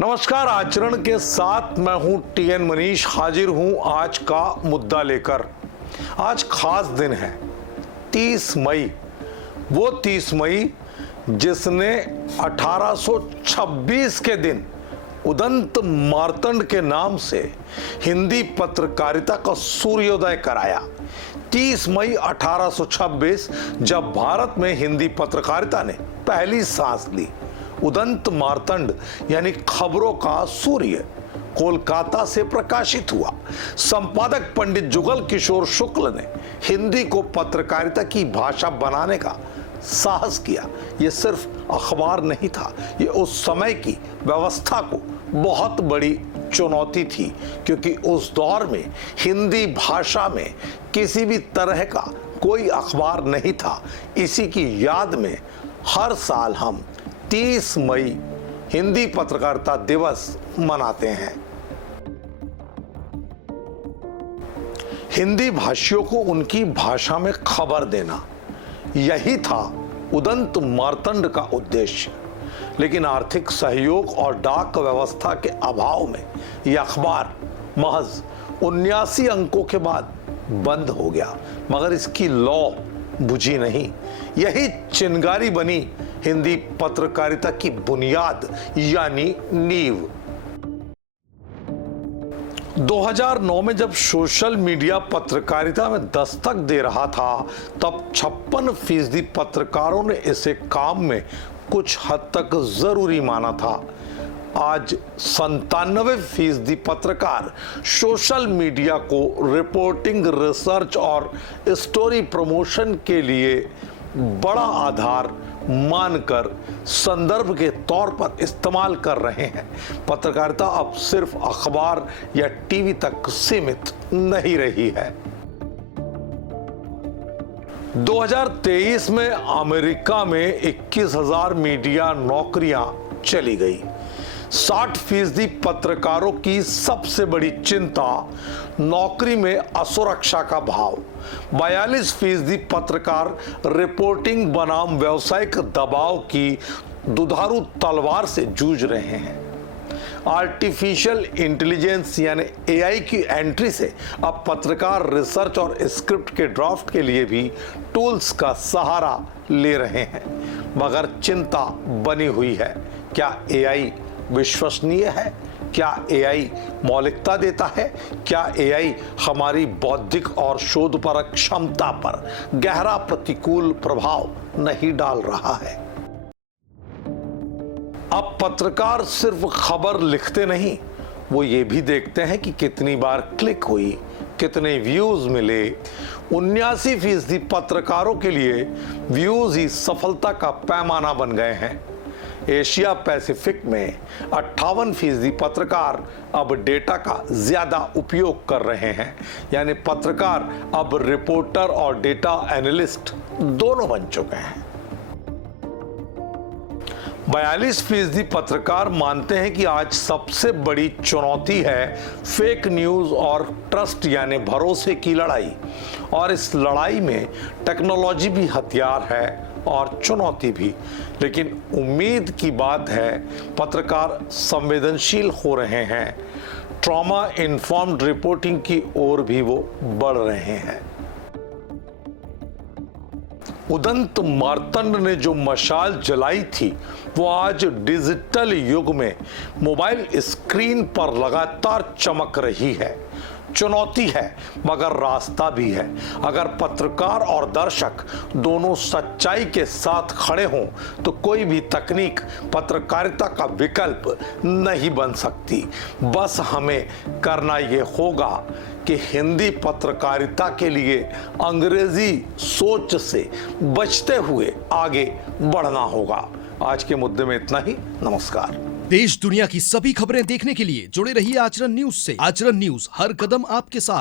नमस्कार, आचरण के साथ मैं हूं टीएन मनीष, हाजिर हूं आज का मुद्दा लेकर। आज खास दिन है 30 मई, वो 30 मई जिसने 1826 के दिन उदंत मार्तंड के नाम से हिंदी पत्रकारिता का सूर्योदय कराया। 30 मई 1826 जब भारत में हिंदी पत्रकारिता ने पहली सांस ली। उदंत मार्तंड यानी खबरों का सूर्य कोलकाता से प्रकाशित हुआ। संपादक पंडित जुगल किशोर शुक्ल ने हिंदी को पत्रकारिता की भाषा बनाने का साहस किया। ये सिर्फ अखबार नहीं था, ये उस समय की व्यवस्था को बहुत बड़ी चुनौती थी, क्योंकि उस दौर में हिंदी भाषा में किसी भी तरह का कोई अखबार नहीं था। इसी की याद में हर साल हम 30 मई हिंदी पत्रकारिता दिवस मनाते हैं। हिंदी भाषियों को उनकी भाषा में खबर देना, यही था उदंत मार्तंड का उद्देश्य। लेकिन आर्थिक सहयोग और डाक व्यवस्था के अभाव में यह अखबार महज 79 अंकों के बाद बंद हो गया। मगर इसकी लौ बुझी नहीं। यही चिंगारी बनी हिंदी पत्रकारिता की बुनियाद यानी नींव। 2009 में जब सोशल मीडिया पत्रकारिता में दस्तक दे रहा था, तब 56% पत्रकारों ने इसे काम में कुछ हद तक जरूरी माना था। आज 97% पत्रकार सोशल मीडिया को रिपोर्टिंग, रिसर्च और स्टोरी प्रमोशन के लिए बड़ा आधार मानकर संदर्भ के तौर पर इस्तेमाल कर रहे हैं। पत्रकारिता अब सिर्फ अखबार या टीवी तक सीमित नहीं रही है। 2023 में अमेरिका में 21,000 मीडिया नौकरियां चली गई। 60% पत्रकारों की सबसे बड़ी चिंता नौकरी में असुरक्षा का भाव। 42% पत्रकार रिपोर्टिंग बनाम व्यावसायिक दबाव की दुधारू तलवार से जूझ रहे हैं। आर्टिफिशियल इंटेलिजेंस यानी एआई की एंट्री से अब पत्रकार रिसर्च और स्क्रिप्ट के ड्राफ्ट के लिए भी टूल्स का सहारा ले रहे हैं। मगर चिंता बनी हुई है, क्या एआई विश्वसनीय है? क्या एआई मौलिकता देता है? क्या एआई हमारी बौद्धिक और शोधपरक क्षमता पर गहरा प्रतिकूल प्रभाव नहीं डाल रहा है? अब पत्रकार सिर्फ खबर लिखते नहीं, वो ये भी देखते हैं कि कितनी बार क्लिक हुई, कितने व्यूज मिले। 79% पत्रकारों के लिए व्यूज ही सफलता का पैमाना बन गए हैं। एशिया पैसिफिक में 58% पत्रकार अब डेटा का ज्यादा उपयोग कर रहे हैं। यानी पत्रकार अब रिपोर्टर और डेटा एनालिस्ट दोनों बन चुके हैं। 42% पत्रकार मानते हैं कि आज सबसे बड़ी चुनौती है फेक न्यूज और ट्रस्ट यानी भरोसे की लड़ाई। और इस लड़ाई में टेक्नोलॉजी भी हथियार है और चुनौती भी। लेकिन उम्मीद की बात है, पत्रकार संवेदनशील हो रहे हैं। ट्रॉमा इन्फॉर्म्ड रिपोर्टिंग की ओर भी वो बढ़ रहे हैं। उदंत मार्तंड ने जो मशाल जलाई थी, वो आज डिजिटल युग में मोबाइल स्क्रीन पर लगातार चमक रही है। चुनौती है मगर रास्ता भी है। अगर पत्रकार और दर्शक दोनों सच्चाई के साथ खड़े हों तो कोई भी तकनीक पत्रकारिता का विकल्प नहीं बन सकती। बस हमें करना ये होगा कि हिंदी पत्रकारिता के लिए अंग्रेजी सोच से बचते हुए आगे बढ़ना होगा। आज के मुद्दे में इतना ही। नमस्कार। देश दुनिया की सभी खबरें देखने के लिए जुड़े रहिए आचरण न्यूज से। आचरण न्यूज, हर कदम आपके साथ।